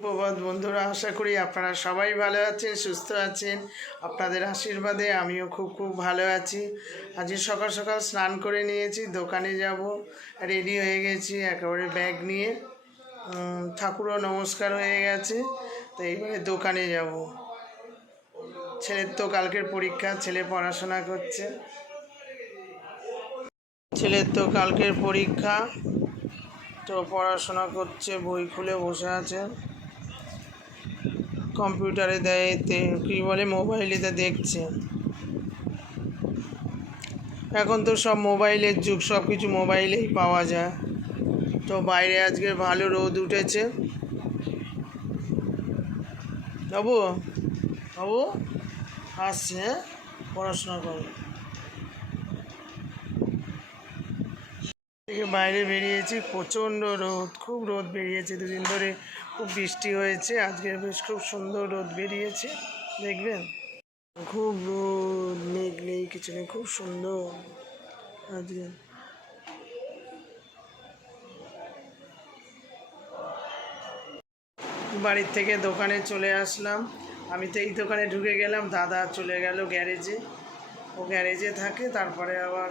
সুপ্রভাত বন্ধুরা, আশা করি আপনারা সবাই ভালো আছেন, সুস্থ আছেন। আপনাদের আশীর্বাদে আমিও খুব ভালো আছি। আজকে সকাল সকাল স্নান করে নিয়েছি, দোকানে যাব, রেডি হয়ে গেছি একেবারে ব্যাগ নিয়ে। ঠাকুরও নমস্কার হয়ে গেছে, তো এইবারে দোকানে যাব। ছেলের তো কালকের পরীক্ষা, ছেলে পড়াশোনা করছে। ছেলের তো কালকের পরীক্ষা, তো পড়াশোনা করছে, বই খুলে বসে আছে। কম্পিউটারে দেয় কী বলে, মোবাইলেতে দেখছে। এখন তো সব মোবাইলের যুগ, সব কিছু মোবাইলেই পাওয়া যায়। তো বাইরে আজকে ভালো রোদ উঠেছে। বাবু বাবু আসছে, হ্যাঁ, পড়াশোনা করো। থেকে বাইরে বেরিয়েছি, প্রচণ্ড রোদ, খুব রোদ বেরিয়েছে। দুদিন ধরে খুব বৃষ্টি হয়েছে, আজকে বেশ খুব সুন্দর রোদ বেরিয়েছে, দেখবেন। খুব রোদ, মেঘ নেই, কিছু নেই, খুব সুন্দর আজকে। বাড়ির থেকে দোকানে চলে আসলাম। আমি তো এই দোকানে ঢুকে গেলাম, দাদা চলে গেল গ্যারেজে। ও গ্যারেজে থাকে, তারপরে আবার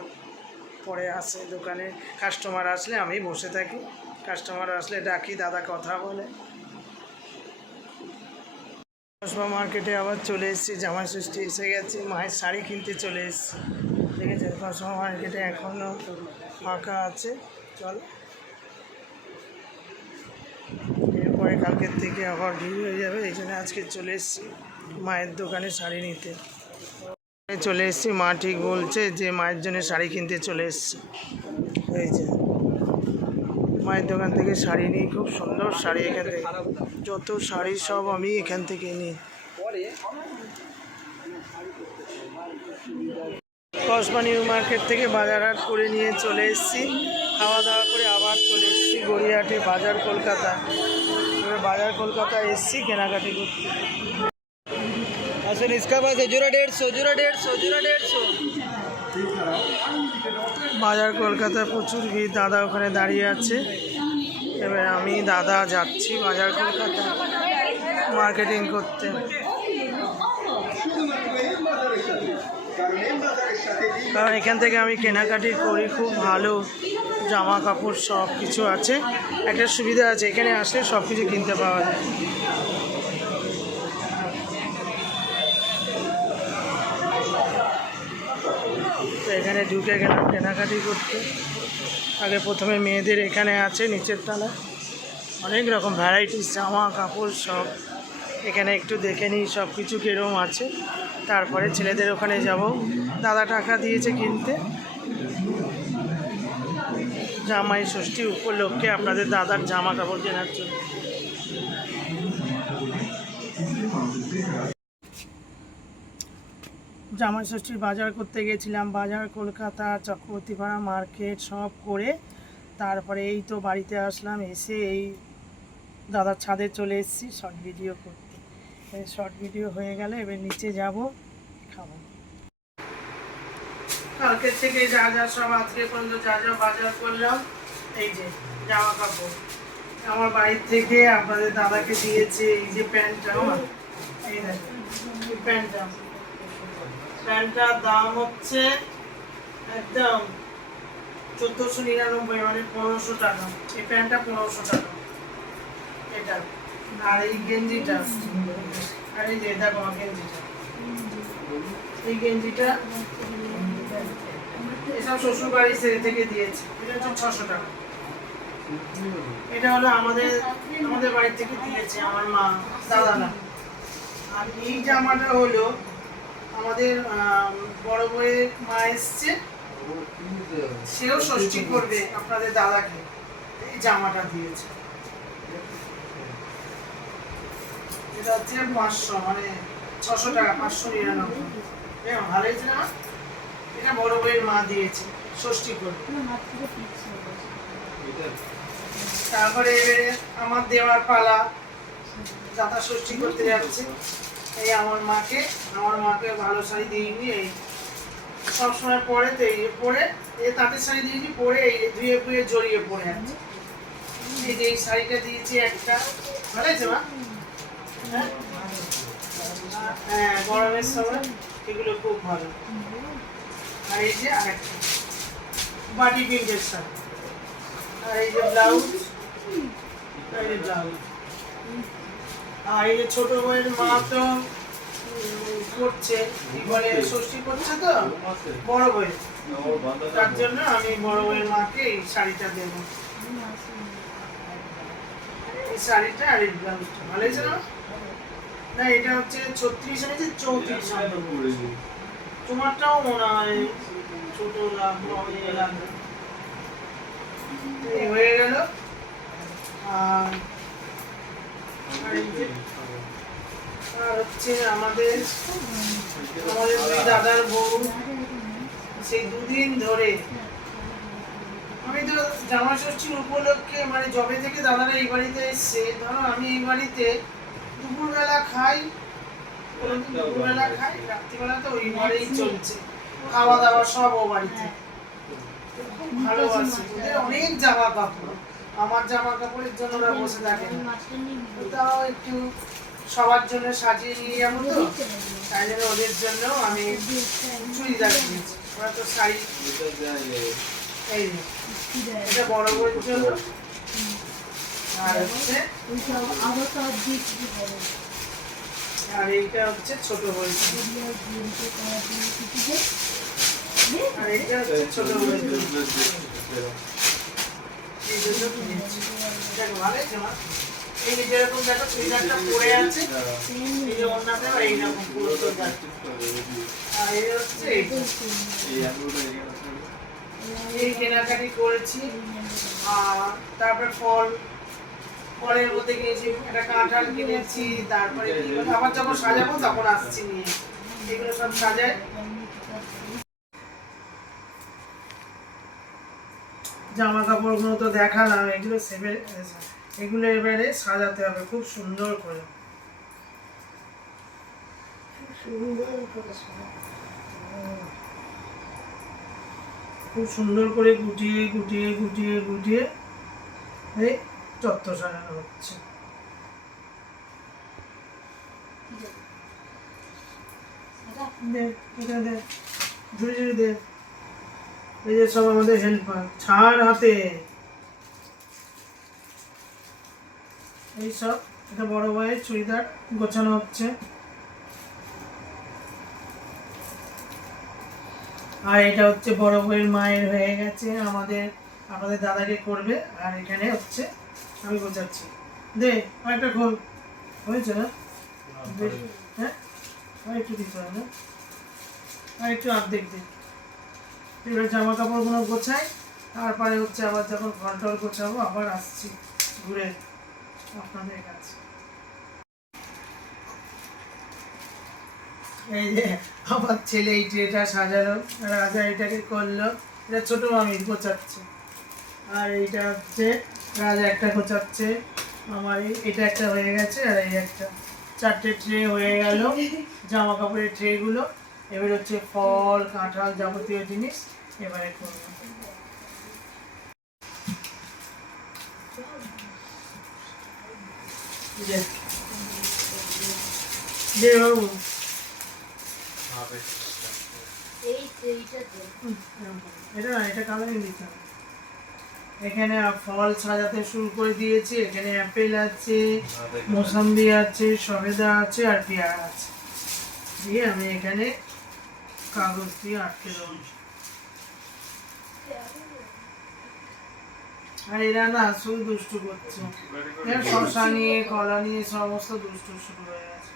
পরে আসে দোকানে। কাস্টমার আসলে আমি বসে থাকি, কাস্টমার আসলে ডাকি, দাদা কথা বলে। কসবা মার্কেটে আবার চলে এসেছি, জামাই ষষ্ঠী এসে গেছে, মায়ের শাড়ি কিনতে চলে এসেছি। ঠিক আছে, কসবা মার্কেটে এখনও ফাঁকা আছে, চল। এরপরে কালকের থেকে আবার ভিড় হয়ে যাবে, এই জন্য আজকে চলে এসেছি মায়ের দোকানে শাড়ি নিতে। চলে এসেছি, মা ঠিক বলছে যে মায়ের জন্য শাড়ি কিনতে চলে এসেছি। এই যে মায়ের দোকান থেকে শাড়ি নিই, খুব সুন্দর শাড়ি। এখান থেকে যত শাড়ি সব আমি এখান থেকে নিই। কসবা নিউ মার্কেট থেকে বাজার হাট করে নিয়ে চলে এসেছি, খাওয়া দাওয়া করে আবার চলে এসেছি গড়িয়াহাটে, বাজার কলকাতা। এবার বাজার কলকাতা এসেছি কেনাকাটি করতে। আসলে इसका पास है जूरा 150 जूरा 150 বাজার কলকাতায় প্রচুর ভিড়, দাদা ওখানে দাঁড়িয়ে আছে। এবার আমি দাদা যাচ্ছি বাজার কলকাতা মার্কেটিং করতে। কারণ এখান থেকে আমি কেনাকাটি করি, খুব ভালো জামা কাপড় সব কিছু আছে। একটা সুবিধা আছে, এখানে আসলে সব কিছু কিনতে পাওয়া যায়। তো এখানে ঢুকে গেলাম কেনাকাটি করতে। আগে প্রথমে মেয়েদের এখানে আছে নিচের তলায়, অনেক রকম ভ্যারাইটিস জামা কাপড় সব। এখানে একটু দেখে নিই সব কিছু কীরকম আছে, তারপরে ছেলেদের ওখানে যাব। দাদা টাকা দিয়েছে কিনতে, জামাই ষষ্ঠী উপলক্ষে আপনাদের দাদার জামা কাপড় কেনার জন্য। জামাই ষষ্ঠীর বাজার করতে গেছিলাম, বাজার কলকাতা চক্রবর্তীপাড়া মার্কেট সব করে তারপরে এই তো বাড়িতে আসলাম। এসে এই দাদার ছাদে চলে এসেছি শর্ট ভিডিও করতে। শর্ট ভিডিও হয়ে গেলে এবার নিচে যাব, খাবো। কালকের থেকে যা যা সব আজকে পর্যন্ত যা যা বাজার করলাম, এই যে জামা কাপড় আমার বাড়ির থেকে আপনাদের দাদাকে দিয়েছে। এই যে প্যান্টটা, আমার এই দেখেন প্যান্টটার দাম হচ্ছে একদম 1499, মানে 1500 টাকা। এই প্যান্টটা 1500 টাকা এটা। আর এই গেঞ্জিটা, আর এই যে দেখো গেঞ্জিটা, এই গেঞ্জিটা এসব শ্বশুর বাড়ি ছেড়ে থেকে দিয়েছে। এটা হচ্ছে 600 টাকা। এটা হলো আমাদের বাড়ি থেকে দিয়েছে আমার মা, দাদা না। আর এই জামাটা হলো আমাদের বড় বউয়ের মা এসছে, সেও ষষ্ঠী করবে আপনাদের দাদাকে, এই জামাটা দিয়েছে। এটা হচ্ছে 500, মানে 600 টাকা, 599। ভালো হয়েছে না? এটা বড় বউয়ের মা দিয়েছে ষষ্ঠী করবে। তারপরে এবারে আমার দেওয়ার পালা, দাদা ষষ্ঠী করতে যাচ্ছে। এই আমার মাকে ভালো শাড়ি দিইনি, এই সবসময় পরে তো এই পরে এই তাঁতের শাড়ি দিয়েছি, পরে এই ধুয়ে ফুয়ে জড়িয়ে পরে আছে। এই যে এই শাড়িটা দিয়েছি একটা, ভালো আছে মা? হ্যাঁ হ্যাঁ, গরমের সময় এগুলো খুব ভালো। আর এই যে আরেকটা বাটি প্রিন্টের শাড়ি, আর এই যে ব্লাউজ, আর এই ব্লাউজ। আর এই যে ছোট বউয়ের মা তো করছে, কি বলে, ষষ্ঠী করছে তো বড় বউয়ের, তার জন্য আমি বড় বউয়ের মাকে এই শাড়িটা দেবো। এই শাড়িটা আর এই ব্লাউজটা ভালো হয়েছে না? না, এটা হচ্ছে 36 এনেছে, 34 তোমারটাও মনে হয় ছোট লাগলো, এই হয়ে গেল। আর হচ্ছে আমাদের দুই দাদার বউ সেই দুদিন ধরে, আমি তো জামা ষষ্ঠীর উপলক্ষে মানে জবে থেকে দাদারা এই বাড়িতে এসছে, ধরো আমি এই বাড়িতে দুপুরবেলা খাই, কোনোদিন দুপুরবেলা খাই, রাত্রিবেলা তো ওই ঘরেই চলছে খাওয়া দাওয়া সব ও বাড়িতে। খুব ভালোবাসি ওদের, অনেক জামা কাপড়, আমার জামা কাপড়ের জন্য ওরা বসে থাকে না, তাও একটু সবার জন্য সাজিয়ে নিয়ে যাবো তো, তাই জন্য ওদের জন্য আমি চুড়িদার কিনেছি। ওরা তো শাড়ি, এই এটা বড় বউয়ের জন্য, আর হচ্ছে আর এইটা হচ্ছে ছোট বউয়ের জন্য, আর এইটা হচ্ছে ছোট বউয়ের জন্য। এই জন্য কিনেছি। দেখো ভালো হয়েছে মা? এই যে যেরকম দেখো চুড়িদারটা পরে আছে, এই যে ওড়নাতেও এইরকম পুরো যাচ্ছে। আর এই হচ্ছে এই কেনাকাটি করেছি। আর তারপরে ফলের মধ্যে কিনেছি, একটা কাঁঠাল কিনেছি, তারপরে আবার যখন সাজাবো তখন আসছি নিয়ে, এগুলো সব সাজায়। জামা কাপড়গুলো তো দেখালাম, এগুলো এবারে সাজাতে হবে খুব সুন্দর করে, খুব সুন্দর করে গুটিয়ে গুটিয়ে গুটিয়ে গুটিয়ে এই চত্বর সাজানো হচ্ছে। এই যে সব আমাদের হেল্পার, ছাড় হাতে এই সব। এটা বড় ভাইয়ের চুড়িদার গোছানো হচ্ছে, আর এটা হচ্ছে বড় বউয়ের মায়ের হয়ে গেছে, আপনাদের দাদাকে করবে, আর এখানে হচ্ছে আমি গোছাচ্ছি। দে আরেকটা খোল, হয়েছে না? হ্যাঁ, আর একটু দিতে হবে না, আর একটু অর্ধেক দে। এবার জামা কাপড়গুলো গোছাই, তারপরে হচ্ছে আবার যখন ঘরটর গোছাবো আবার আসছি ঘুরে আপনাদের কাছে। এই যে আমার ছেলে এই ট্রেটা সাজালো, রাজা এটাকে করলো, এটা ছোট মামি গোছাচ্ছে, আর এইটা হচ্ছে রাজা একটা গোছাচ্ছে, আমার এটা একটা হয়ে গেছে, আর এই একটা, 4টে ট্রে হয়ে গেল জামা কাপড়ের ট্রেগুলো। এবার হচ্ছে ফল কাঁঠাল যাবতীয় জিনিস এবারে করবো। বাবু এটা না, এটা কালারিং দিতে হবে। এখানে ফল সাজাতে শুরু করে দিয়েছি, এখানে অ্যাপেল আছে, মোসাম্বি আছে, সবেদা আছে, আর পেয়ারা আছে, দিয়ে আমি এখানে কাগজ দিয়ে আটকে দেবো। আর এরা না শুধু দুষ্টু করছে, শশা নিয়ে কলা নিয়ে সমস্ত দুষ্টু শুরু হয়ে গেছে,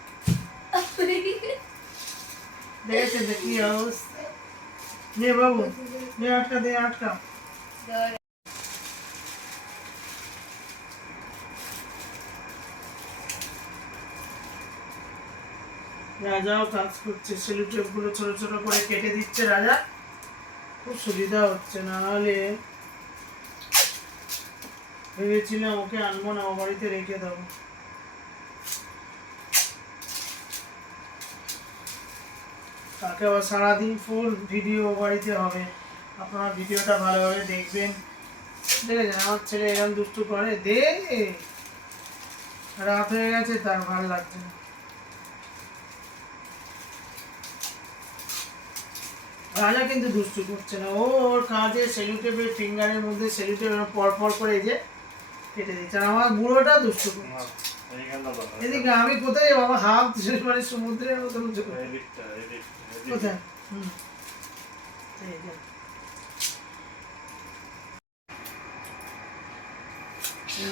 দেখেছে দেখি অবস্থা। নে বাবু, নে আটকা, দে আটকা। রাজাও কাজ করছে, সেলুটেপ গুলো ছোট ছোট করে কেটে দিচ্ছে রাজা, খুব সুবিধা হচ্ছে, না হলে ভেবেছিলাম ওকে আনবো না, ও বাড়িতে রেখে দেবো। তাকে আবার সারাদিন ফুল ভিডিও বাড়িতে হবে, আপনারা ভিডিওটা ভালোভাবে দেখবেন। দেখেছেন আমার ছেলে এরকম দুষ্টু করে, দে রাত হয়ে গেছে তার ভালো লাগছে না। রাজা কিন্তু দুষ্টু করছে না, ও ওর কাজে সেলুটেপের ফিঙ্গারের মধ্যে সেলুটেপ পর পর করে এই যে কেটে দিচ্ছে। আর আমার বুড়োটা দুষ্টু করছে। এদিকে আমি কোথায় যাবো, আমার হাত মানে সমুদ্রের মতো উঁচু করে। কোথায়? এই যে।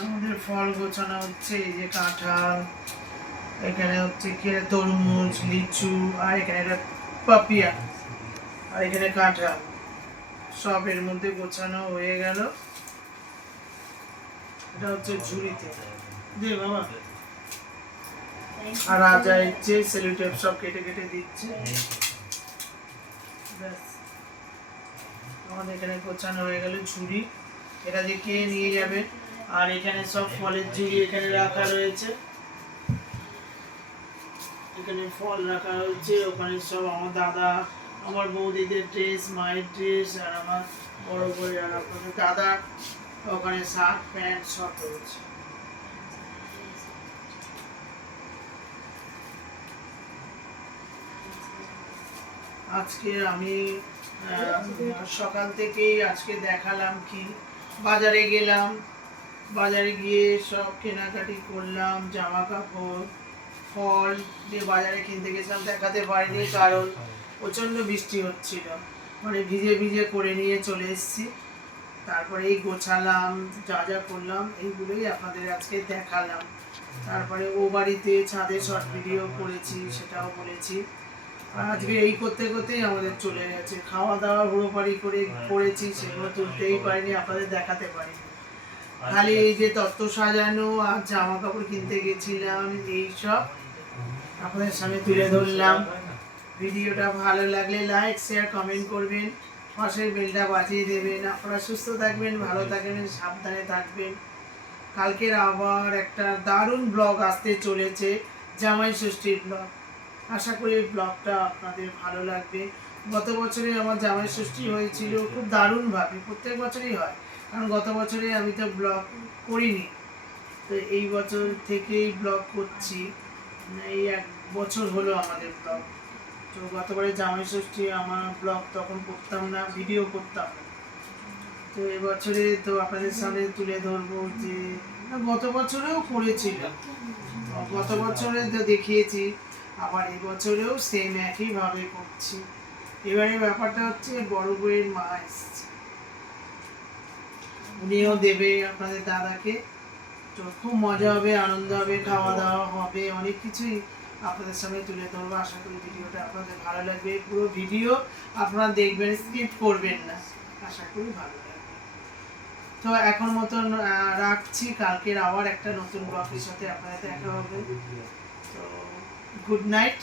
আমাদের ফল গোছানো হচ্ছে, এই যে কাঁঠাল, এখানে হচ্ছে কি তরমুজ, লিচু, আর এখানে একটা পাপিয়া, আর এখানে কাঁঠাল, সব এর মধ্যে গোছানো হয়ে গেল। এটা হচ্ছে ঝুড়িতে দে বাবা। আর রাজা ইচ্ছে সেলুটেপ সব কেটে কেটে দিচ্ছে। ব্যাস আমাদের এখানে গোছানো হয়ে গেল ঝুড়ি, এটা দিয়ে কে নিয়ে যাবে। আর এখানে সব ফলের ঝুড়ি এখানে রাখা রয়েছে, এখানে ফল রাখা হয়েছে। ওখানে সব আমার দাদা, আমার বৌদিদের ড্রেস, মায়ের ড্রেস, আর আমার বড় বই আর আপনাদের দাদা, ওখানে শার্ট প্যান্ট সব রয়েছে। আজকে আমি সকাল থেকেই আজকে দেখালাম কি বাজারে গেলাম, বাজারে গিয়ে সব কেনাকাটি করলাম, জামা কাপড়, ফল দিয়ে বাজারে কিনতে গেছিলাম, দেখাতে পারিনি কারণ প্রচণ্ড বৃষ্টি হচ্ছিল, মানে ভিজে ভিজে করে নিয়ে চলে এসেছি। তারপরে এই গোছালাম, যা যা করলাম এইগুলোই আপনাদের আজকে দেখালাম। তারপরে ও বাড়িতে ছাদে শর্ট ভিডিও করেছি, সেটাও বলেছি। আর আজকে এই করতে করতেই আমাদের চলে গেছে, খাওয়া দাওয়া হুড়োপাড়ি করে করেছি, সেগুলো তুলতেই পারিনি, আপনাদের দেখাতে পারিনি। খালি এই যে তত্ত্ব সাজানো আর জামা কাপড় কিনতে গেছিলাম, এইসব আপনাদের সামনে তুলে ধরলাম। ভিডিওটা ভালো লাগলে লাইক শেয়ার কমেন্ট করবেন, পাশের বেলটা বাজিয়ে দেবেন। আপনারা সুস্থ থাকবেন, ভালো থাকবেন, সাবধানে থাকবেন। কালকের আবার একটা দারুণ ব্লগ আসতে চলেছে, জামাই ষষ্ঠীর ব্লগ। আশা করি ব্লগটা আপনাদের ভালো লাগবে। গত বছরে আমার জামাই ষষ্ঠী হয়েছিল খুব দারুণভাবে, প্রত্যেক বছরই হয়, কারণ গত বছরে আমি তো ব্লগ করিনি, তো এই বছর থেকেই ব্লগ করছি। এই 1 বছর হলো আমাদের ব্লগ। তো গতবারে জামাই ষষ্ঠী আমার ব্লগ তখন করতাম না, ভিডিও করতাম না। তো এবছরে তো আপনাদের সামনে তুলে ধরবো যে গত বছরেও করেছিলাম, গত বছরে তো দেখিয়েছি, আবার এবছরেও সেম একইভাবে করছি। এবারে ব্যাপারটা হচ্ছে বড় বউয়ের মা এসছে, উনিও দেবে আপনাদের দাদাকে, তো খুব মজা হবে, আনন্দ হবে, খাওয়া দাওয়া হবে, অনেক কিছুই আপনাদের সামনে তুলে ধরবো। আশা করি ভিডিওটা আপনাদের ভালো লাগবে, পুরো ভিডিও আপনারা দেখবেন, স্কিপ করবেন না, আশা করি ভালো লাগবে। তো এখন মতন রাখছি, কালকের আবার একটা নতুন ব্লগের সাথে আপনাদের দেখা হবে। তো গুড নাইট।